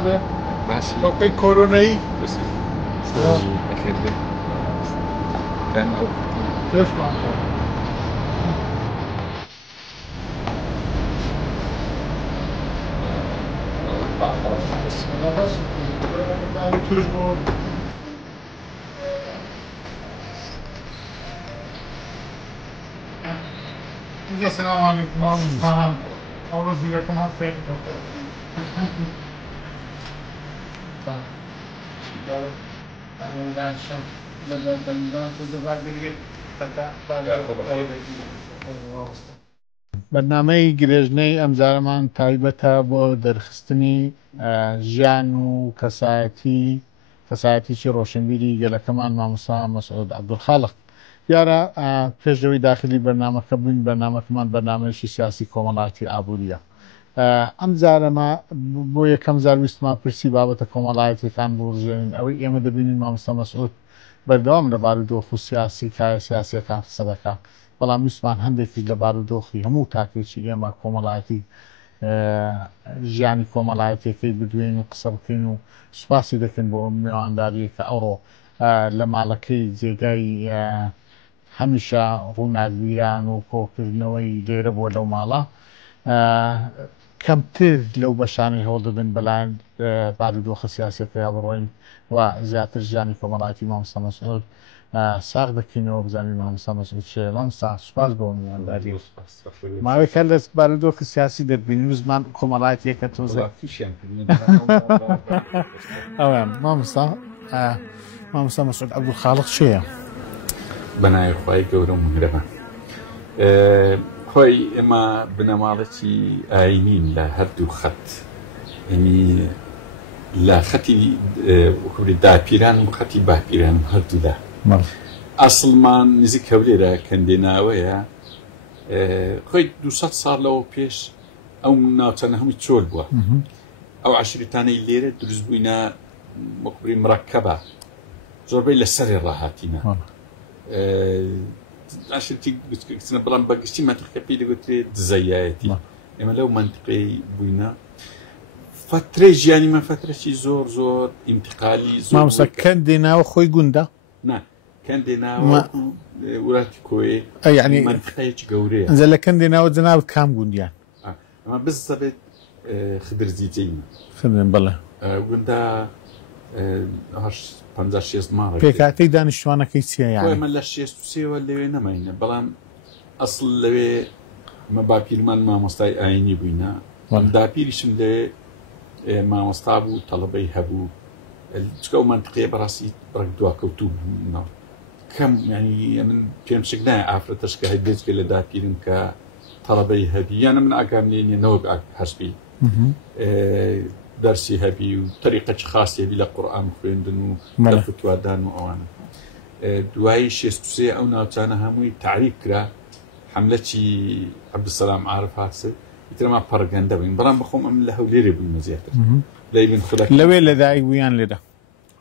هذا ماشي توقي كوروني بس أخير ده كان أو تسمع السلام عليكم ورحمة الله وبركاته. برنامەی گرێژنەی ئەم جارەمان تایبەتە بۆ دەرخستنی ژیان و کەسایەتیی ڕۆشنبیری گەلەکەمان مامۆستا مەسعود عەبدولخالق. دیارە پێشەوەی داخلی بەرنامەکە بووین، بەرنامەکەمان بەرنامەیەکی سیاسی کۆمەڵایەتی ئابوووریە. ئەم جارەمە بۆ یەکەم جار ویستمان پرسی بابەتە کۆمەڵایەتیەکان بڕژێنین. ئەوەی ئێمە دەبینین مامۆستا مەسعود بەردەوام لە بارودۆخ و سیاسی کارە سیاسیەکان سەدەکە، بەڵام ویستمان هەندێکی لە بارودۆخی هەموو تاکێکی ئێمە کۆمەڵایەتی ژیانی کۆمەڵایەتەکەی بدوێن و قسە بکەین و سوپاسی دەکەن بۆ میوانداریە کە ئەوڕۆ لە ماڵەکەی جێگای هەمیشە ڕووناکبیران و کۆکردنەوەی لێرە بووە لەو ماڵە کەمتر لەو بەشانەی هەوڵ دەدەن بەلایەن بارودۆخە سیاسیەکە بڕۆین و زیاتر ژیانی کۆمەڵایەتی مامۆستا مەسعود ساغ دەکەینەوە بزانین مامۆستا مەسعود چێ. مامۆستا سوپاس بۆ میوانداری ماوەیەکە لە بارودۆخی سیاسی دەبینی و زمان کۆمەڵایەتیەکە تۆزە ئەویان مامۆستا مەسعود عەبدولخالق چێیە؟ بەناوی خوای گەورە و میهرەبان. خۆی ئێمە بنەماڵێکی ئاینین لە هەردوو خەت، یعنی لە خەتی داپیران و خەتی باپیران هەردوودا. ئەسڵمان نزیک هەولێرە کەندێناوەیە. خۆی 200 ساڵ لەوە پێش ئەو ناوچانە هەمووی چۆل بووە. ئەو عەشیرەتانەی لێرە دروست بووینە وەکوڕی مڕەکەبە، زۆربەی لەسەرێ ڕاهاتینە. عشرتی گفتنە بەڵام بەگشتی منتیقە پێی دەگوترێت دزەیایەتی. ئێمە لەو منتیقەی بووینە. فترەی ژیانی من فترەی زۆر ئینتقالی زۆر. مامۆستا کەندێناوە خۆی گوندە؟ نا کەندێناوە وڵاتی کۆیە یعنی منتیقەیەکی گەورەیە. ئەنجا لە کەندێناوە جەناب کام گوندیان؟ ئەمە بز دەبێت خدرزیجەین خدرن بەڵێ گوندا 56 ماڵ. پێکاتەی دانیشتوانەکەی چییە؟ یعنی ئێمە لە 63ەوە لەوێ نەماینە، بەڵام ئەسڵ لەوێ مە باپیرمان مامۆستای ئاینی بووینە. داپیریشم لەوێ مامۆستا بوو، تەڵەبەی هەبوو. چکە ئەو منتیقەیە بەڕاستی بڕێک دواکەوتوو بوو. کەم ینی من پێم شک نایە ئافرەتەش کە هەی بێت لە داپیرم کە تەڵەبەی هەبی، یانە من ئاگام لێنیە نەوەک هەسبی دەرسی هەبی و طریقەی خاصی لە قورئان خوێندن و لە فتوادان و ئەوانە. دوایی 63 ئەو ناوچانە هەمووی تعریف کرا، حملەی عەبدولسەلام عارف هاتسێ ئیترەما پەڕگەندە بووین، بەڵام بەخۆم ئەم لە هەولێرە بووینە زیاتر. لەیبن خولەک لەوێ لەدایک بوویان لێرە؟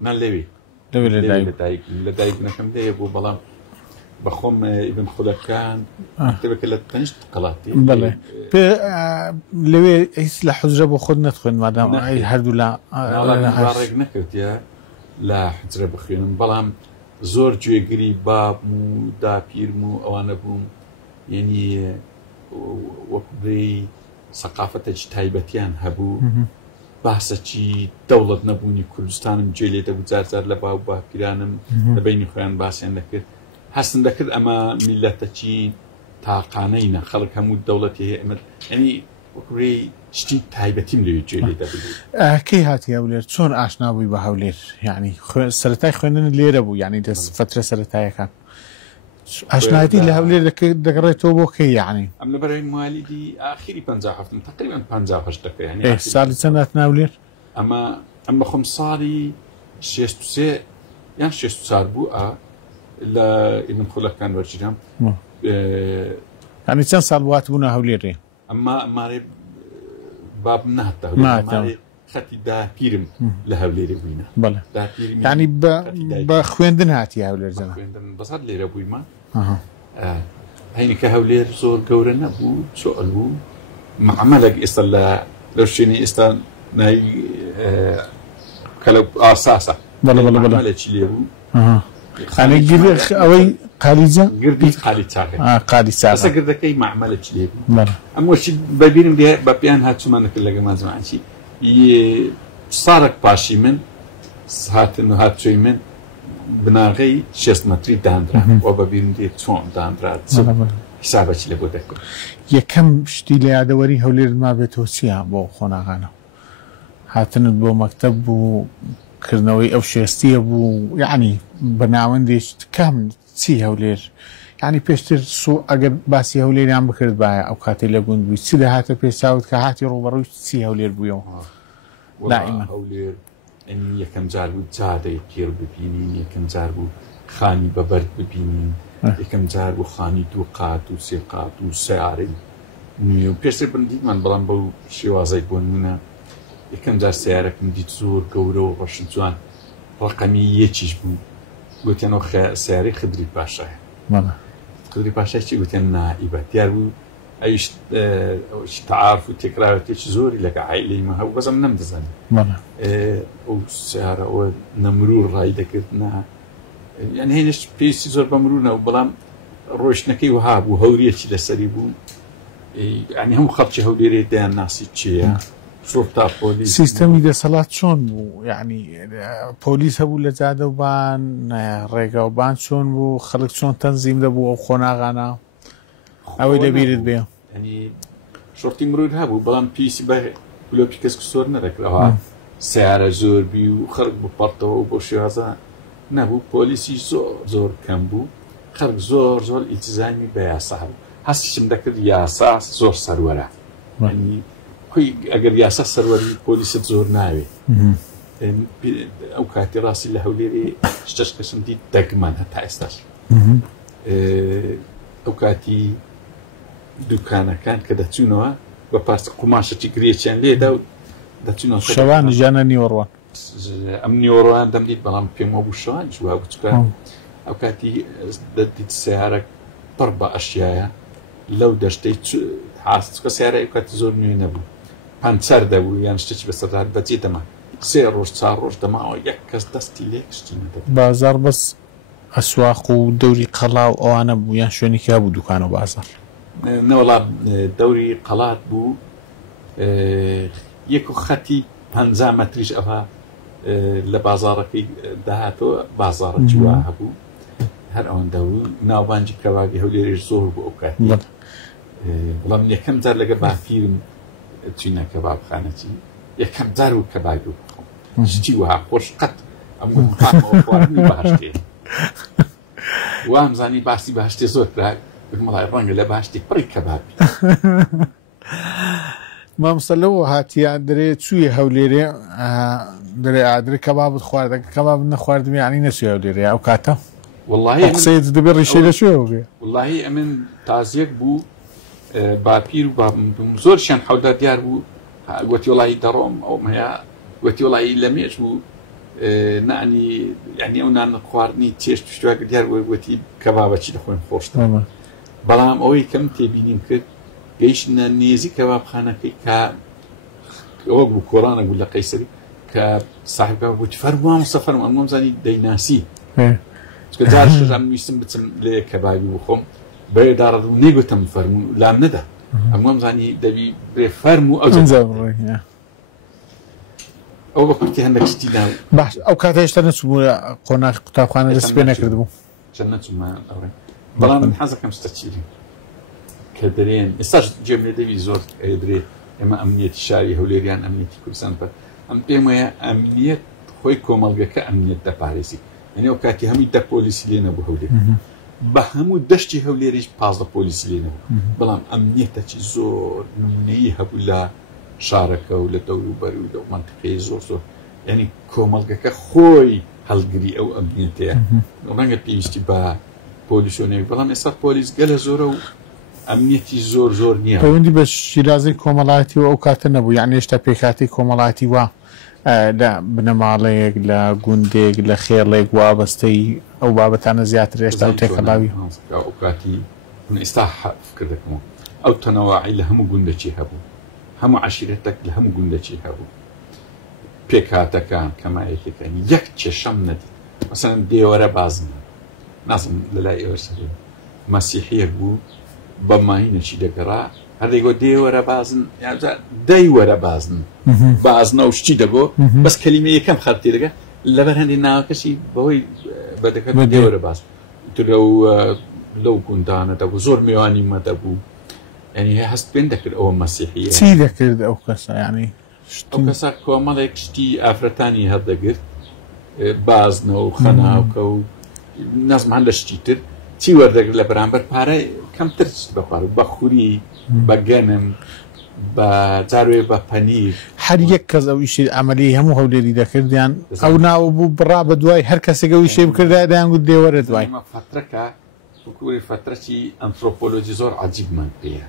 من لەوێ لەدایک بوونەکەم لێیە بوو، بەڵام بەخۆم ئیبن خولەکان کتێبەکە لە تەنیشت قەڵاتی. بەڵێ لەوێ هیچ لە حوجرە بۆ خۆت نەتخوێن مادام هەردوو لە ڕێک نەکەوتە لە حوجرە بخوێنم، بەڵام زۆر گوێگری بابم و داپیرم و ئەوانە بووم، یعنی وەکبرەی سەقافەتێکی تایبەتیان هەبوو. باسەکی دەوڵەت نەبوونی کوردستانم جێ لێ دەبوو، جار لە باو باپیرانم لە بینی خۆیان باسییان دەکرد. هەستن دەکرد ئەمە میلەتەکی تاقانەینە، خەڵک هەموو دەوڵەتی هەیە ئەمە، ینی وەکوڕێی شتی تایبەتیم لەوێ جێ لێ دەبوو. کەی هاتی هەولێر؟ چۆن ئاشنا بووی بە هەولێر؟ یعنی سەرەتای خوێندن لێرە بوو، یعنی فترە سەرەتایەکان ئاشنایەتی لە هەولێر دەگەڕێتەوە بۆ کەی؟ یعنی ئەم لەبەرەوەی موالیدی ئاخری 57 تقریبا 58 یعنی ساڵی چەند هاتنە هەولێر؟ ئەم بەخۆم ساڵی 63 یان 64 بوو لە ئیبن خولەکان وەرگیرم. یعنی چەند ساڵ هاتبوونە هەولێرێ؟ ئەمما ئەمارێ بابم نهاتە خەتی داپیرم لە هەولێرە بووینە. بەڵێ یعنی بە خوێندن هاتی هەولێر؟ جەنا خوێندن بەسەر لێرە بوویمە. هەینی کە هەولێر زۆر گەورە نەبوو، چۆل بوو، معامەلێک ئێستا لە شوێنی ئێستا ناي كلب أساسا بلا تشليبو أنا قرد أوي قاليزة قردي قاليزة قاليزة بس قرد كي معملة تشليبو أما وش ببينهم ده ببيان هات شو ما نقول لك ما زمان شيء صارك باشي من هات إنه هات شيء من بناغي 6 متر داندرا وببينهم ده شون داندرا حسابه تشليبو ده يكم شتي لعدوري هولير ما بتوسيا بو خناغانا هاتن بو مكتب بو كرنوي أو شيستي بو يعني برنامج كم سي هولير يعني بيشتر سو أجر باسي هولير عم بكرد باي أو قاتل يقول بي سيدا هات بيساوت كهاتي روبروش سي هولير بيوم دائما هولير إن يكم جاربو جادة يكير ببينين يكم جاربو خاني ببرد ببينين يكم جاربو خاني توقات وسيقات وسعري نيو بيشتر بندي من بلانبو شوازي بوننا يكم جار سيارك مدي تزور كورو رشد جوان رقمي يتشيش بو قلت أنا سياري خدري باشا خدري باشا شي قلت أنا نائبة تياربو أيش تعارف وتكرار تيش زوري لك عائلي ما هو بس من نمدزن أو سيارة أو نمرور رايدة كتنا يعني هينش بيسي زور بمرورنا وبلام روش نكي وهاب وهورية شي لسريبو يعني هم خلشي هورية ديان ناسي تشيا شرطة بوليس سيستم إذا صلاة شون بو يعني بوليس هبو لزادة وبان ريقا وبان شون بو خلق شون تنظيم دبو أو خناغانا أو إذا بيرد بيهم يعني شرطي مرور هبو بلان بيسي باه ولو بيكس كسور نرك لها سيارة زور بيو خلق ببارتو وبوشي هذا نبو بوليسي زور كم بو خلق زور التزامي بياسا هسي شمدك ياسا زور سرورة يعني كوي أجر ياسا سروري بوليس زور ناوي أو كاتي راسي لهوليري اشتشكشن دي دقمان هتا استاش أو كاتي دوكانا كان كده تشونوا ببارس قماشة تجريتشان ليه داو دتشونوا شوان جانا نيوروان نيوروان دم ديت بلام بيمو بوشان شو هاو أو كاتي دتت السيارة ضربة أشياء لو دشتي حاسس كسيارة كاتي زور نينبو بانسر داو يعني اشتش بس هذا بتجي ما سيروش صاروش دما يكس دستي ليكس بازار بس أسواق ودوري قلاو أو أنا بو يعني شوني كابو دكانو بازار نولا دوري قلات بو يكو خطي 5 متريش أفا لبازارك دهاتو بازار جواها بو هر أون دو ناوبانجي كبابي هوليريش زور بو أوكاتي بلام يكم زار لقى باكيرم تشينا كباب خانتي يكم زارو كبابي بو شتيوها خوش قط أمو مقام أوفوارني باشتي وام زاني باسي باشتي زور كراك بكمل الرنج اللي باشتي بري كبابي ما مصلو هاتي أدري شوي هوليري أدري كباب خوارد كباب نخوارد يعني نسوي هوليري أو كاتا والله أقصيت دبر الشيء شو والله أمن تعزيك بو بابير وبمزور شان حودا ديار بو قلت والله دروم أو ما قلت والله لميش بو نعني يعني أنا نخواردني تيش تشتوى ديار قلت كبابة شيء دخون خوشتا بلام أوي كم تبينين كد جيشنا نيزي كباب خانة كا أوجو كورانا ولا قيصري كصاحب كباب وتفرموا مصفر أمم زاني ديناسي كذا شو عم يسمى بتسم لكبابي وخم بيدار ونيجو تم فرمو لا منده أمم زاني دبي بفرمو أو زين أو بقولتي هندك ستينا باش أو كاتيش تنسبوا قناة كتاب خانة رسبنا كردبو جنة ما أورين بلان حاسة كم استشيرين كدرين استاج جملة دبي زور كدري إما أمنية الشاري هوليريان أمنية كل سنة أم بيما أمنية خوي كومالجا كأمنية باريسي يعني وكاتي هم يدا بوليسي لينا بو هولير بهمو دشتي هوليريش باز بوليسي لينا بلان أمنية تشي زور نمونيها ولا شاركة ولا دوري بري ولا منطقة زور يعني كومالجا كخوي هالجري أو أمنية ورانجا بيشتي با بوليسوني بلان إسات بوليس قال زورو أمنيتي زور نيا. فوندي بس شيرازي كومالاتي وأوكاتنا بو يعني إيش تبيكاتي كومالاتي وا لا بنمالك لا جندك لا خيرلك وابستي أو بابتنا زيادة ريش تاو تخلاوي. أوكاتي من استاح فكرتكم أو تنوعي لهم جندشي هبو هم عشيرتك لهم جندشي هبو پێکهاتەکان کەمایەکەکانی یەک کێشەم نەدی مەسەڵەن دێوەرە بازنە نازم لەلای ئێوە سەر مەسیحیەک بوو بە ماهینەکی دەگەڕا هەردەیگۆ دێوەرە بازن دەی وەرە بازن بازنە و شتی دەگۆ بەس کەلیمە یەکەم خەرتی دەگە لەبەر هەندی ناوەکەشی بەهۆی بەدەکەت دێوەرە باز لەو گوندانە دەبوو زۆر میوانی مەدەبوو ینی هەست پێن دەکرد ئەوە مەسیحیە چی دەکرد ئەو کەسە ینی ئەو کەسە کۆمەڵێک شتی ئافرەتانی هەردەگرت بازنە و خەناوکە و نەزمان لە شتی تر چی وەردەگرت لە بەرامبەر پارە کەمتر بەخوار بە خوری بە گەنم بە جاروێ بە پەنیر هەر یەک کەس ئەو ئیشی ئەمەلی هەموو هەولێری دەکردیان ئەو ناوە بوو بڕا بە دوای هەر کەسێک ئەو ئیشەی بکردا دەیانگوت دێوەرە دوای فترەکە وەکوی فترەی ئەنترۆپۆلۆژی زۆر عەجیبمان پێیە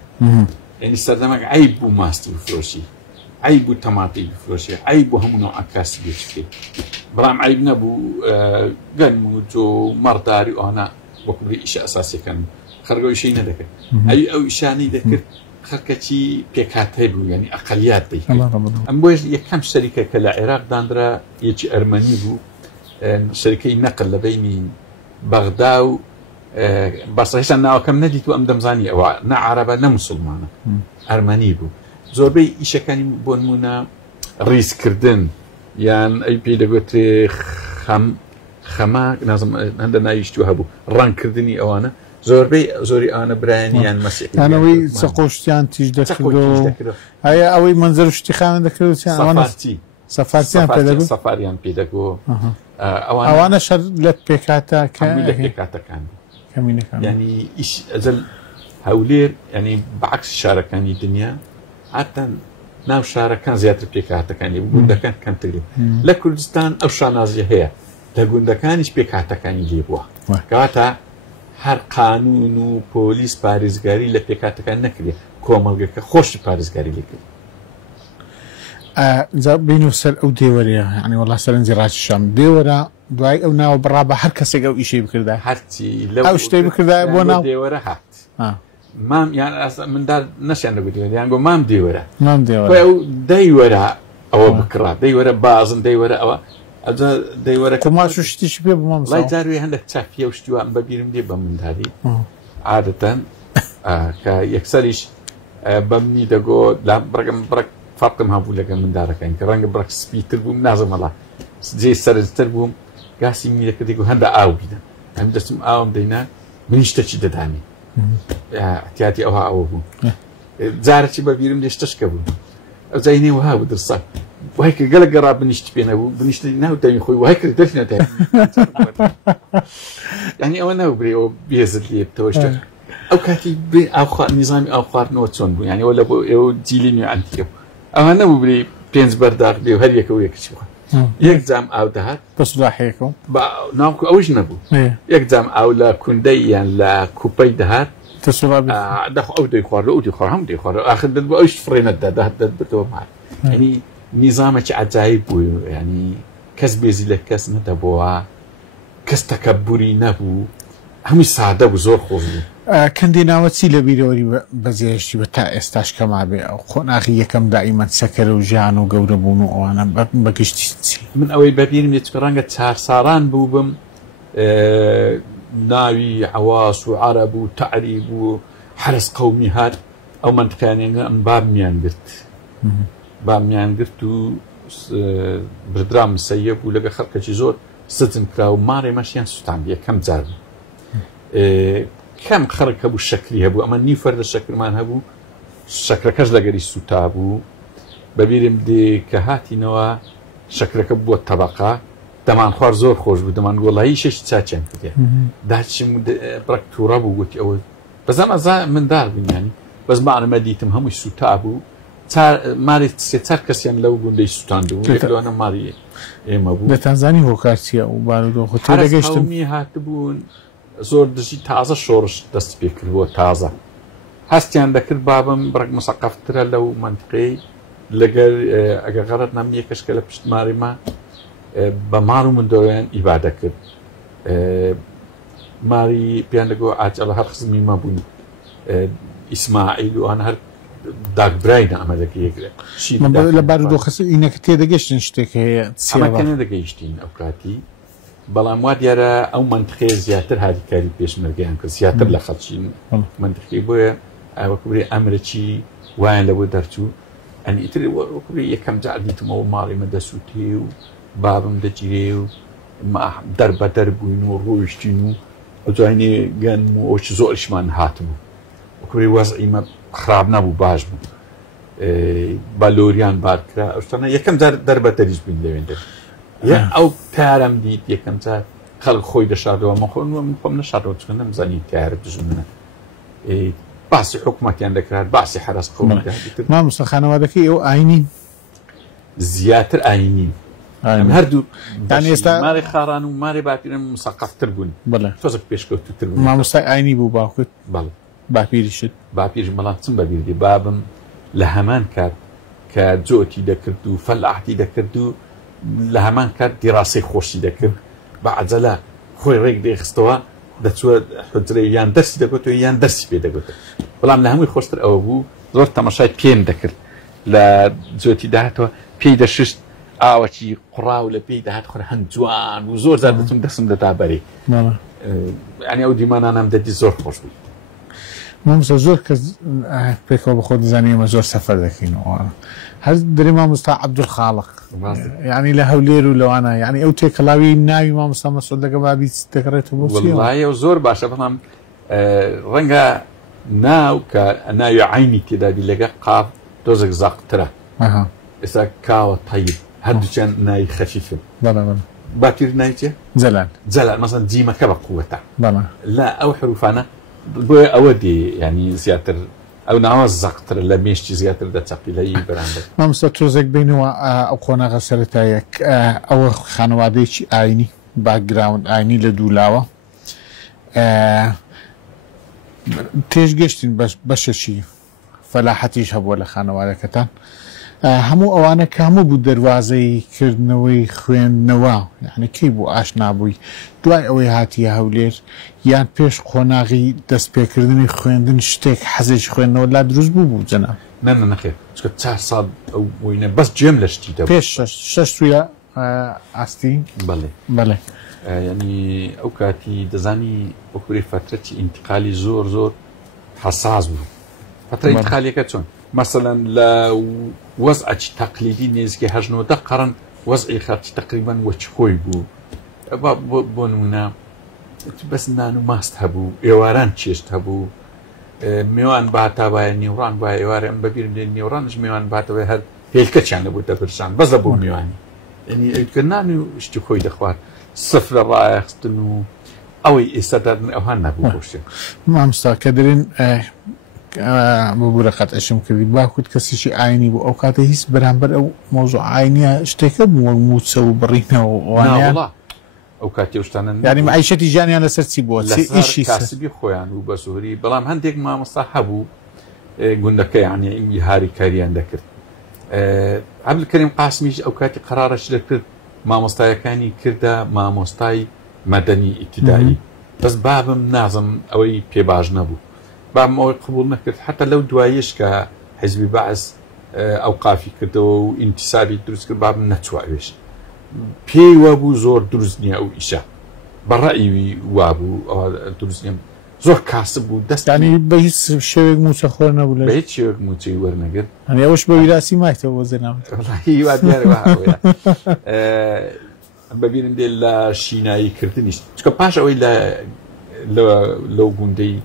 ینی سەردەمەک عەیب بوو ماستی بفرۆشی عەیب بوو تەماتی بفرۆشی عەیب بوو هەموو نەوع ئەکاسی بێچکەی بەڵام عەیب نەبوو گەنم و جۆ و مەڕداری ئەوانە وەکوی ئیشە ئەساسیەکان خەرگە ئیشەی نەدەکرد ئەو ئیشانەی دەکرد خەرکەچی پێکهاتەی بوو ینی ئەقەلیات دەیکرد ئەم بۆیە یەکەم شەریکە کە لە عێراق دانرا یەکی ئەرمەنی بوو شەریکەی نەقل لە بینی بەغدا و بەسەهێشتا ناوەکەم نەدیت و ئەم دەمزانی ئەوە نە عەرەبە نە موسڵمانە ئەرمەنی بوو زۆربەی ئیشەکانی بۆ نمونە ڕیزکردن یان ئەی پێی دەگوترێ خەما نازم هەندە ناویشتووە هەبوو ڕەنکردنی ئەوانە زۆربەی زۆری ئەوانە برایانیان مەسیحیانەوەی سەقۆشتیان تیژ دەکرد ئایا ئەوەی مەنزەر و شتی خانە دەکرد سەفارچیان پێدەگوت سەفاریان پێدەگۆ ئەوانە شەر لە پێکاتەکە لە پێکاتەکان کەمینەکان ینی ئیش ئەزەل هەولێر ینی بەعکس شارەکانی دنیا هاتە ناو شارەکان زیاتر پێکاتەکانی گوندەکان کەمتری لە کوردستان ئەو شانازیە هەیە لە گوندەکانیش پێکاتەکانی لێ بووە کەواتە هەر قانون و پۆلیس پارێزگاری لە پێکاتەکان نەکرێ کۆمەڵگەکە خۆشی پارێزگاری لێکرد بین و سەر ئەو دێوەرەیە ینی وەڵا سەرنجی ڕاکێشام دێوەرە دوای ئەو ناوە بڕا بە هەر کەسێک ئەو ئیشەی بکردا هەرچی ئەو شتەی بکردا بۆ ناو دێوەرە هات مام یان مندار نەشیان دەگوت یان گۆ مام دێوەرە ئەو دەیوەرە ئەوە بکڕا دەیوەرە بازن دەیوەرە ئەوە ئەجا دەیوەرە کەماش و شتیش پێ بمام لای جاروێ هەندێک چاپیە و شتیوان بەبیرم دێ بە منداری عادەتەن کە یەکسەریش بەمنی دەگۆ بڕگەم بڕک فەرقم هەبوو لەگەڵ مندارەکەین کە ڕەنگە بڕک سپیتر بووم نازەمەڵا جێ سەرنجتر بووم گاسی میرەکە دێگو هەندە ئاو بیدەم ئەم دەچم ئاوم دەینا من شتێکی دەدانی احتیاتی ئەوها ئەوە بوو جارێکی بەبیرم لێ شتەشکە بوو ئەو جاینێ وها بوو درسا وای کرد گەلە گەڕا بنیشتی پێ نەبوو بنیشتی ناو دەمی خۆی وای کرد دەچنێتە ینی ئەوە نەبووبرێ ئەوە بێزت لێ بتەوە شتێک ئەو کاتی نیزامی ئاو خواردنەوە چۆن بوو ینی ئەوە لە بۆ ئێوە جیلی نوێ ئەنتیکە بوو ئەوە نەبووبرێ پێنج بەرداغ بێ و هەر یەکەوە یەکچی بوو یەک جام ئاو دەهات بەسولاحەیەکەوە ناوکو ئەوش نەبوو یەک جام ئاو لە کوندەی یان لە کوپەی دەهات دەخۆ ئەو دەیخوارد ئەو دەیخوار هەم دەیخوارد ئاخر دەت بۆ ئەوش فڕێنەتدا دەهات دەبێتەوە مار ینی نیزامێکی عەجایب بوو ینی کەس بێزی لە کەس نەدەبووە کەس تەکەببوری نەبوو هەمووی سادە بوو زۆر خۆش بوو کەندی ناوە چی لە بیرەوەری بەزێشتی بە تا ئێستاش کەما بێ ئەو خۆناغی یەکەم دائیمەن سەکەرە و ژیان و گەورە بوون و ئەوانە بەگشتی چی من ئەوەی بەبیرم لێت ڕەنگە چار ساڵان بوو بم ناوی عەواس و عەرەب و تەعریب و حرس قەومی هات ئەو منطقەیانێنگە ئەم بامیان گرت بامیان گرت و بردرام سەیە بوو لەگە خەڵکەکی زۆر سجن کرا و ماڕێ مەشیان سوتاند یەکەم جار بوو کەم خەڵک هەبوو شەکری هەبوو ئەمە نی فەردە شەکرمان هەبوو شەکرەکەش لەگەری سوتا بوو بەبیرم دێ کە هاتینەوە شەکرەکە بووە تەبەقا دەمان خوار زۆر خۆش بوو دەمان گۆڵایی شەش چاچیان کردێ داچیم بڕک تووڕە بوو گوتی ئەوە بەزەم ئەزا مندار بینیانی بەس مانەمە دیتم هەمووی سوتا بوو ماری سێ چار کەسیان لەو گوندەی سوتاندبوو لەوانە ماری ئێمە بوو دەتانزانی هۆکارچیە و بارودۆخۆتەگەشتمی هاتبوون زۆر دژی تازە شۆڕش دەست پێ کردبووە تازە هەستیان دەکرد بابم بڕک مسەقەفترە لەو منطقەی لەگەر ئەگەر غەڵەت نەم یەکەشکە لە پشتماریما بە ماڕ و مندۆیان ئیبادە کرد ماری پیان دەگۆ ئاجەڵە هەر خزمی مەبوون ئیسماعیل و ئەوان هەر داگبراین ئەمەدەکە یەکرێت لە بارودۆ خەسی ئینەکە تێدەگەشتن شتێک هەیە ئەمەکە نەدەگەیشتین ئەو کاتی بەڵام وا دیارە ئەو منتخێ زیاتر هاریکاری پێشمەرگیان کرد زیاتر لە خەڵکی منتخی بۆیە وەکوبرێ ئەمرەی وایان لەبۆ دەرچوو ئەنی ئیتر وەکوبرێ یەکەم جار دیتمەوە ماڵی مە دەسووتێ و بابم دەگیرێ و دەربەدەر بووین و ڕۆیشتین و ئەجوانێ گەن و ئەوچ زۆرشمان هاتم وەکوبرێ وەزعیمە خراپ نەبوو باش بوو بالۆریان بارکرا ئەوشتانە یەکەم جار دەربەدەریش بووین لەوێندە ئەو تارم دیت یەکەم جار خەڵک خۆی دەشادەوە مەخۆن من خۆم نەشادەوە چکە نەمزانی تارە دژ منە باسی حکومەتیان دەکرات باسی حرەس مامۆستا خانەوادەکەی ئەو ئاینی زیاتر ئاینین هەردوو ئێستا ماری خاڕان و ماری باپیرم مسەقەفتر بوون تۆزێک پێشکەوتوتر بوون مامۆستای ئاینی بوو باوکت باپیریشت باپیرش بەڵام چم بەبیردی بابم لە هەمان کات کە جۆتی دەکرد و فەلاحتی دەکرد و لە هەمان کات دیڕاسی خۆشی دەکرد بە عەجەلە خۆی ڕێک دەیخستەوە دەچوە حجرە یان دەرسی دەگوتەوە یان دەرسی پێ دەگوتە بەڵام لە هەمووی خۆشتر ئەوە بوو زۆر تەماشای پێم دەکرد لە جۆتی داهاتەوە پێی دەششت ئاوەکی قوڕا و لە پێی داهات خۆر هەند جوان و زۆر زار دەچم دەسم دەدا بەرێ ئەنی ئەو دیمانانم دەدی زۆر خۆش بوو مامۆستا زۆر کەس پێکەوە بە خۆ دەزانی ئێمە زۆر سەفەر دەکەینەوە هەر دەری مامۆستا عەبدولخاڵق یعنی لە هەولێر و لەوانە یعنی ئەو تێکەڵاوی ناوی مامۆستا مەسعود لەگە بابی دەکڕێتەوە بۆ چی وەڵڵاهی زۆر باشە بەڵام ڕەنگە ناو کە ناوی عینی تێدادی لەگە قاف دۆزێک زاقترە ئێستا کاوە تەیب هەردووچیان ناوی خەفیفن باپیر ناوی چییە؟ جەلال مەسەڵەن جیمەکە بە قووەتە لا ئەو حروفانە بۆیە ئەوە دێ ینی زیاتر ئەو ناوە زەقترە لە مێشتی زیاتر دەچەقی لە بەرامبەر مامۆستا تۆزێک بینەوە ئەو قۆناغە سەرەتایەک ئەوە خانەوادەیەکی ئاینی باکگراوند ئاینی لە دوولاوە تێژگەشتین بەشەشی فەلاحەتیش هەبووە لە خانەوادەکەتان هەموو ئەوانە کە هەموو بوو دەواازەی کردنەوەی خوێندنەوە یعنی کەی بوو ئاشنابووی دوای ئەوەی هاتیە هەولێر یان پێش قۆناغی دەستپێکردنی خوێندن شتێک حەزێکی خوێندنەوە لا دروست بوو جەناب نەخێر چکە 4 ساڵ ئەو وینە بەس جێم لە شتیدا پێش شەش تویە ئاستی بەڵێ ینی ئەو کاتی دەزانی وەکوری فترەتی ئینتقالی زۆر زۆر حەساس بوو فترە ئینتقالیەکە چۆن مثلا لە وەزعی تەقلیدی نێزگی هەژنەوە قەرن وەزعی خەرچی تقریبان وەچ خۆی بوو بۆ نمونە بەس نان و ماست هەبوو ئێواران چێشت هەبوو میوان باتاوایە نێوڕان وایە ئێوارە ئەم بەبیرم دێن نێوڕانش میوان باتەوەی هەر هێلکەچیان لەبوو دەپرسان بەزە بۆ میوانی ینی ئەوکە نان و شتی خۆی دەخوارد سفر لە ڕایەخستن و ئەوەی ئێستادادن ئەوهان نەبوو بۆ شتێک مامۆستا کە دەرێن ببوورە قەت ئەشم کردی باکوت کەسیشی ئاینی بوو ئەو کاتە هیچ بەرامبەر ئەو مۆزوع ئاینیە شتێکە بوو موچە و بڕینەوە وانیان ئەو کاتی شتانە یعنی معیشەتی ژیانیان لەسەر چی بووە ئیشی کاسبی خۆیان و بە سووری بەڵام هەندێک مامۆستا هەبوو گوندەکە یعنی هاری کاریان دەکرد عەبدولکەریم قاسمیش ئەو کاتی قەرارەش دەکرد مامۆستایەکانی کردە مامۆستای مەدەنی ئیبتیدایی بەس بابم نازم ئەوەی پێ باش نەبوو بابم ئەوەی قبول نەکرد حتا لەو دوایش کە حیزبی بەعث ئەو قافی کردەوە و ئینتیسابی دروست کرد بابم نەچوەوێش پێی وابوو زۆر دروست نییە ئەو ئیشە بەڕائیوی وابوو دروست نییە زۆر کاسب بوو دەستانی بە هیچ شێوێک موچە خۆر نەبوو لە هیچ شێوێک موچەی وەرنەگرت ئەنی ئەوش بە ویراسی مایتەوە بۆ زێناوت ببینم دێ لە شینایی کردنیش چکە پاش ئەوەی لەو گوندەی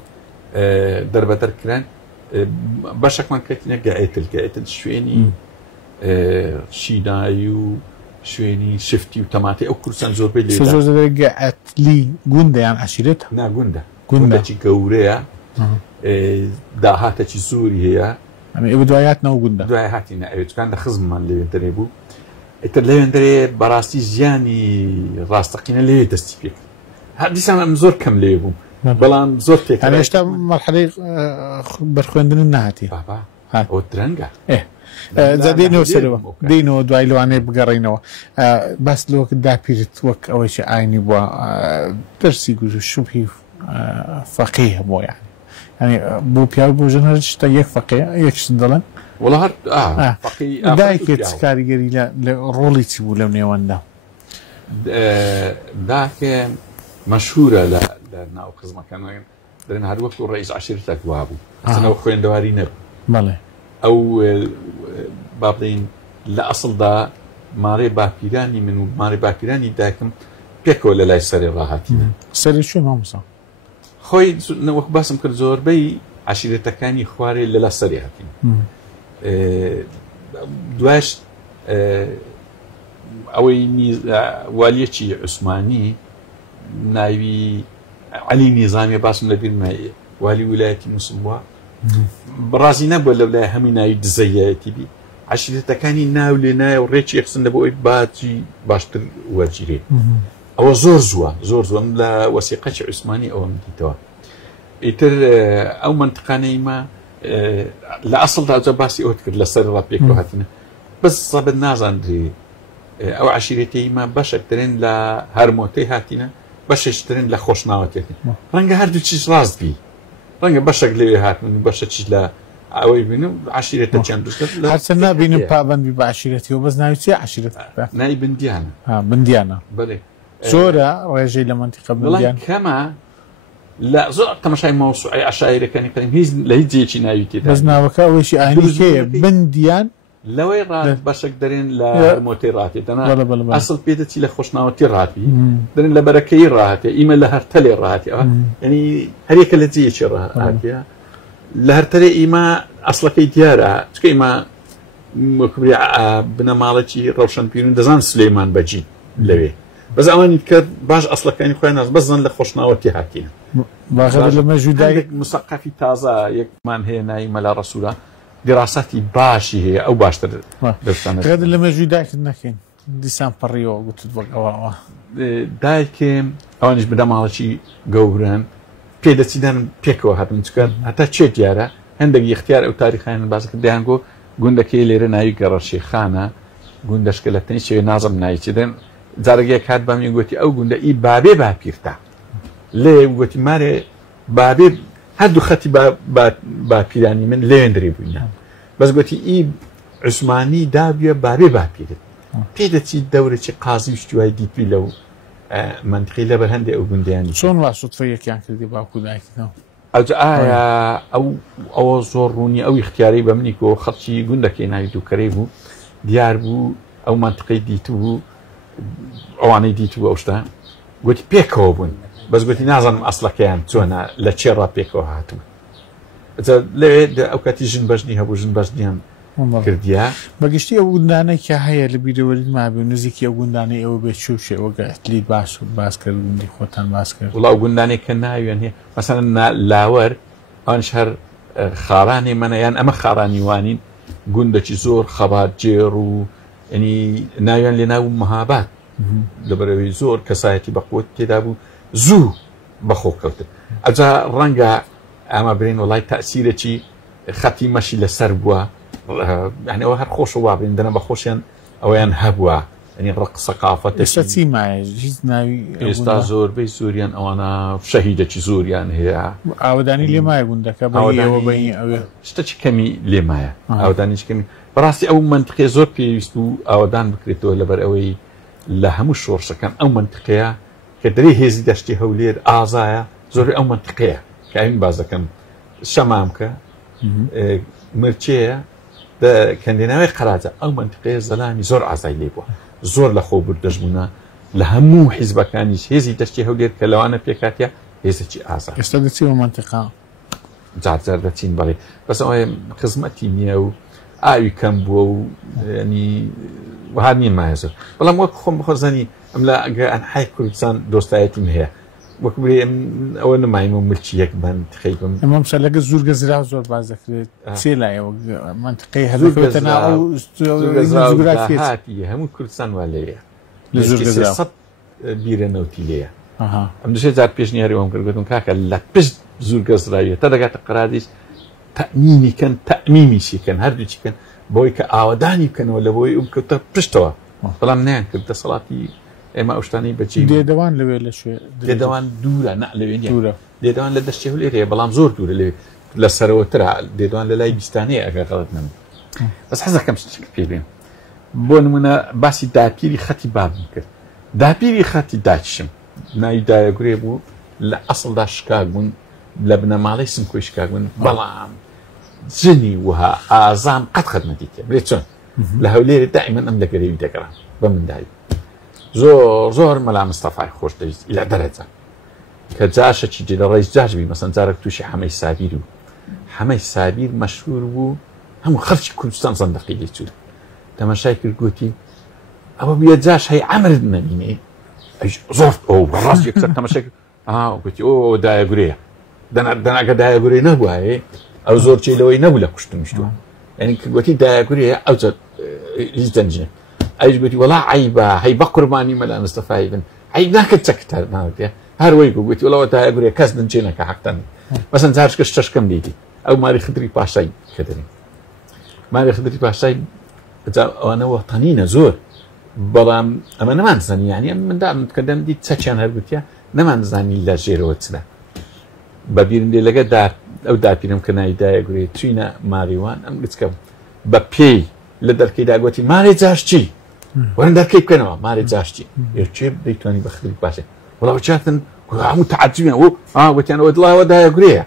دەربەدەر کران بەشێکمان کەتینە گەئێتل شوێنی شینایی و شوێنی شفتی و تەماتی ئەو کورسان زۆربەی لێ گەئەتلی گوندەیان عەشیرەتە ناگوندە گوندێکی گەورەیە داهاتێکی زۆری هەیە ئەوە دوای هاتنەوە گوندە دوای هاتینە ئەوێتکان لە خزممان لەوێندەرێ بوو ئیتر لەوێندەرێ بەڕاستی ژیانی ڕاستەقینە لێ دەستی پێ کرد دیسان ئەم زۆر کەم لێ بووم بەڵام زۆر پێ هێشتا مەرحەلەی بەرخوێندن نەهاتی ئەو درەنگە دێنەوە سەرەوە دێنەوە دوای لەوانەیە بگەڕێنەوە باس لەوەکە داپیرت وەک ئەوەیشی ئاینی بووە دەرسی گوژ و شوبهی فەقیه بۆ یعنی يعني بو بياو بو جنر شتا يك فقيه يكش دلن والله فقيه دايك كاريجري لا رولي تبو لو نيواندا ذاك مشهوره لنا قزمه كان لان هذا وقت الرئيس عشيرتك وابو انا خوين دواري نب ماله او بابين لا اصل دا ماري باكيراني من ماري باكيراني داكم بيكو ولا لا يسري راحتي سري شو ما مصا خوي وقت باسم كل زور بي عشيرتكاني خواري لا سري هاتي دواش اوي واليتي عثماني ناوي علي نظامي باسم لبين ما والي ولاية مسلمة برازي نبو ولا همي ناوي دزياتي بي عشيرتكاني ناو لنا وريتش يخصن نبو باتي باشتر وجيري او زور زوا لا وثيقة عثماني او مديتوا يتر او منطقاني ما لا اصل دا جباسي اوتكر لسر رابيكو هاتنا بس صاب الناس عندي او عشيرتي ما باش اشترين لا هرموتي هاتنا باش اشترين لا خوشناوتي رنجا هردو تشيز راز بي رنجا باش اقلي هات من باش تشيز لا اوي بينو عشيرتي تشاندوس حسنا بينو بابن بعشيرتي وبس نايتي عشيرتي ناي بنديانا بنديانا بلي زورا رجي لمنطقه بنديانا كما لا زور تمشي موسوعي عشائر كان يقول هيز لهيجي نايتي بس ناوكا وشي اني بنديان لو رات باش قدرين لا موتيراتي انا اصل بيدتي لخوشناوتي راتي درين لبركي راتي اما لهرتلي راتي يعني هريك اللي تجي راتي لهرتلي اما اصلك ديارة كيما مكبري بنا مالتي روشن بيرون دزان سليمان بجي لوي بس اواني كر باش اصلك يعني خويا ناس بزن لخوشناوتي هاكينا باخذ لما جوداي مثقفي تازه يك مان هي نايمه لا رسوله دراساتي باشي هي او باشتر غير لما جوداي نكين ديسان بريو قلت تبقى دايك اوانيش بدا مالشي جورن بيدتي دان بيكو هاتن تكر حتى تشي دياره عندك اختيار او تاريخين باسك ديانغو گوندك ليره ناي قرشي خانه گوندش كلتني شي نظم نايتي دن زارگه كات بامي گوتي او گونده اي بابي باپيرتا لي گوتي ماري بابي هادو خطي با بيراني من ليندري بوينا بس گوتي اي عثماني دابيا بابي باپيرت بيدتي دورة قاضي وشتواي ديت بلو منطقي لبر هندي او گوندياني شون واسط فيك يعني كردي باكو دايك نو او زوروني او اختياري بمنيكو خطي گوندك نايدو كريبو ديار بو او منطقي ديتو اواني ديتو اوشتا قلت بيكو بون بس قلت نازم اصلا كان تونا لا تشيرا بيكو هاتو اذا لا او كاتيجن بجني هبو جن بجنيان كرديا بقشتي او گوندانه که هيا لبيدو ولد ما بنزيكي او گوندانه او بتشوفش وقعت لي باس كردي خوتان باس كرد والله گوندانه كنا يعني مثلا لاور ان شهر خاراني من يعني اما خاراني وانين گوندچ زور خبات جيرو يعني نايان لناو مهابات لبروي زور كسايتي بقوت كتابو زو بخو كوت اجا رنجا اما برين والله تاثيرتي خطي ماشي لسربوا يعني هر خوش واب عندنا بخوشين او يعني هبوا يعني رقص ثقافه استي معي جيز ناوي استاذ زور بي سوريان او انا شهيده زوريان هي اوداني لي ما يقولك ابي وبي او اشتكي كمي لي ما اوداني كمي براسي او منطقه زور بيستو اودان بكريتو لبر اوي لا همو شورش كان او منطقه كدري هزي دشتي هولير ازايا زور او منطقه كاين بازا كان شمامك مرچيه ده كنديناوي قراجه او منطقه زلامي زور ازاي ليبو زور لخو بردجمونا لهمو حزب كانيش هزي دشتي هولير كلوانا بيكاتيا هزي ازاي استدتي منطقه زار دتين بالي بس او خدمتي مياو اي كم بو يعني وهذا ما يصير والله مو خم خزاني املا ان حي كردستان دوستايتي مهيا وكبري اول ما يمو ملشيك بان تخيبم امام سلك زور جزيره زور بازك سيلا منطقي هذا تناو جغرافيا هاتي هم كردستان ولا زور جزيره بيرنوتيليا ام دشي زار بيش نياري وام كرغتون كاكا لا بيش زور جزرايه تدغات قراديس تأميمي كان تأميمي شي كان هردو شي كان بوي كاوداني كان ولا بوي كنت بشتوا طلع منين كنت صلاتي ما اشتاني بجي دي دوان لويلا شوي دي دوان دورة نقل وين دورة لێداوان لە دەشتی هەولێرەیە بەڵام زۆر دوورە لە سەرەوەترا لێدوان لە لای بیستانەیە ئەگەر غەڵەت نەبم بەس حەز دەکەم شتێک پێ بێم بۆ نمونە باسی داپیری خەتی بابم کرد داپیری خەتی داچشم ناوی دایەگورێ بوو لە ئەسڵدا شکاک بوون لە بنەماڵەی سمکۆی شکاک بوون بەڵام جنی وها ئازام قەت خەدمەتی کرد بێت چۆن لە هەولێرە دائیمەن ئەم لەگەرەوی دەگەڕام بە مندایی زۆر مەلا مستەفای خۆش دەویست لە دەرەجە کە جاشەکی جێ لە ڕێی جاژبی مەسەن جارێک تووشی حەمەی سابیر و حەمەی سابیر مەشهور بوو هەموو خەڵکی کوردستان زەندەقی لێ چوو تەماشای کرد گوتی ئەوە بێ جاش هەی عەمرت نەبینێ زۆر ئەو بەڕاست یەکسەر تەماشای کرد گوتی ئۆ دایەگورەیە دەناکە دایەگورەی نەبووایە ئەو زۆر چی لەوەی نەبوو لە کوشتنیشتووە یعنی گوتی دایەگورەیە ئەو هیچ دەنجێ ئەویش گوتی وەڵا عەیبە هەی بە قوربانی مەلا مستەفای بن عەیب ناکەت چەکتە ناوتێ هەروەی گوتی وڵەوە دایەگورەیە کەس دەنجێنەکە حەقتەن مەسەن جارشکە شەشکەم دیتی ئەو ماری خدری پاشای کە دەرین ماری خدری پاشای ئەوانە وەتەنینە زۆر بەڵام ئەمە نەمانزانی یعنی ئەم منداڵ کە دەمدی چەکیان هەرگوتیە نەمانزانی لە ژێرەوە چنە بەبیرندێ لەگە ئەو داپیرم کە ناوی دایەگورێ چوینە ماریوان ئەم گچکە بە پێی لە دەرکەیدا گوتی مارێ جاشتی وەرن دەرکەی بکەنەوە مارێ جاشتی چێ دەیتوانی بە خدری پاشای وڵاو چاتن هەموو تەعەجیبیان وتیانەوە دڵاوە دایەگورەیە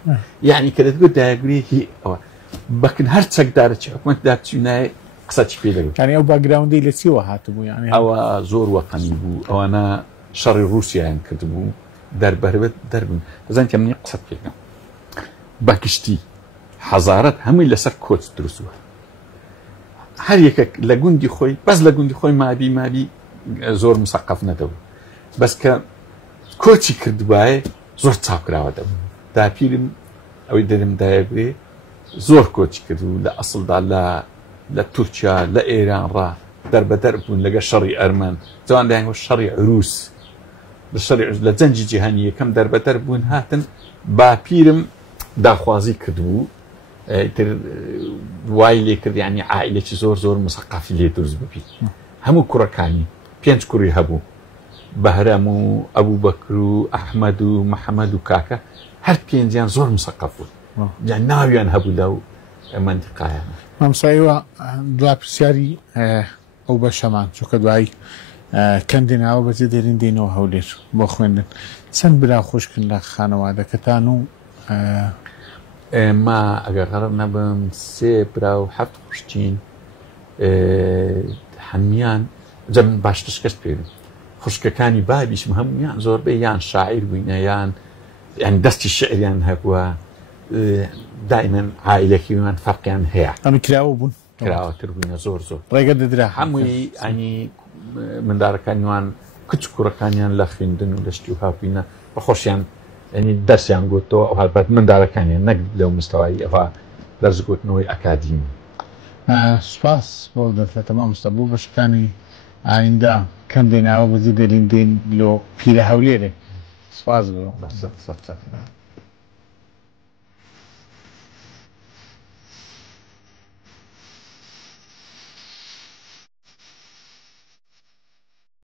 یعنی کە دەتگوت دایەگورێ هی ئەوە بەکن هەر چەکدارەی حکومەت داچوونایە قسەی پێ دەگوت یعنی ئەو باگراوندی لە چیوە هاتبوو یعنی ئەوە زۆر وەتەنی بوو ئەوانە شەڕی رووسیایان کردبوو دەربەربێت دەربن بزانکە منی قسەت پێکەم بەکشتی حەزارەت هەمووی لەسەر کۆچ دروستوە هەر یەکێک لە گوندی خۆی بەس لە گوندی خۆی مابی زۆر مسەقف نەدەبوو بەس کە کۆچی کردوایە زۆر چاپکراوە دەبوو داپیرم ئەوەی دەرم دایەگورێ زۆر کۆچی کردو لە ئەسڵدا لە تورکیا لە ئێران ڕا دەربەدەر بوون لەگە شەڕی ئەرمەن جوان دایانگە شەڕی عروس لە جەنجی جیهانی یەکەم دەربەدەر بوون هاتن باپیرم داخوازی کردبوو وای لێ کرد یعنی عائیلێکی زۆر مسەقافی لێ دروست ببی هەموو کوڕەکانی 5 کوڕی هەبوو بەهرەم و ئەبوو بەکر و ئەحمەد و محەممەد و کاکە هەر پێنجیان زۆر مسەقف بوو جان ناویان هەبوو لەو منتیقایانە مامسایوە دوا پرسیاری ئەو بەشەمان چۆکە دوایی کەندێناوە بەجێ دەرین دێنەوە هەولێر بۆ خوێندن چەند برا خۆشکن لە خانەوادەکەتان و ئێمە ئەگەر غەڵەت نەبم 3 برا و 7 خوشتین هەمویان جەم باشترش پێم خوشکەکانی بابیشم هەمویان زۆربەی یان شاعیر بووینە یان دەستی شعریان هەبووە دائما عائلەکیمان فەرقیان هەیە ئەمە کراوە بوون کراوەتر بووینە زۆر ڕێگە دەدرا هەمووی ئەنی منداڵەکانیوان کچ کوڕەکانیان لە خوێندن و دەستی و هاوینە بەخۆشیان ینی دەستیان گوتەوە ئەو هەربەت منداڵەکانیان نەک لەو مستەوایی ئەوە دەرزگوتنەوەی ئەکادیمی سوپاس بۆ دەفرێتەمە ئەمستە بوو بەشەکانی ئایندا کەندێناوە بەجێ دەرین دێن لۆ پیرە هەولێرێ سوپاس بۆ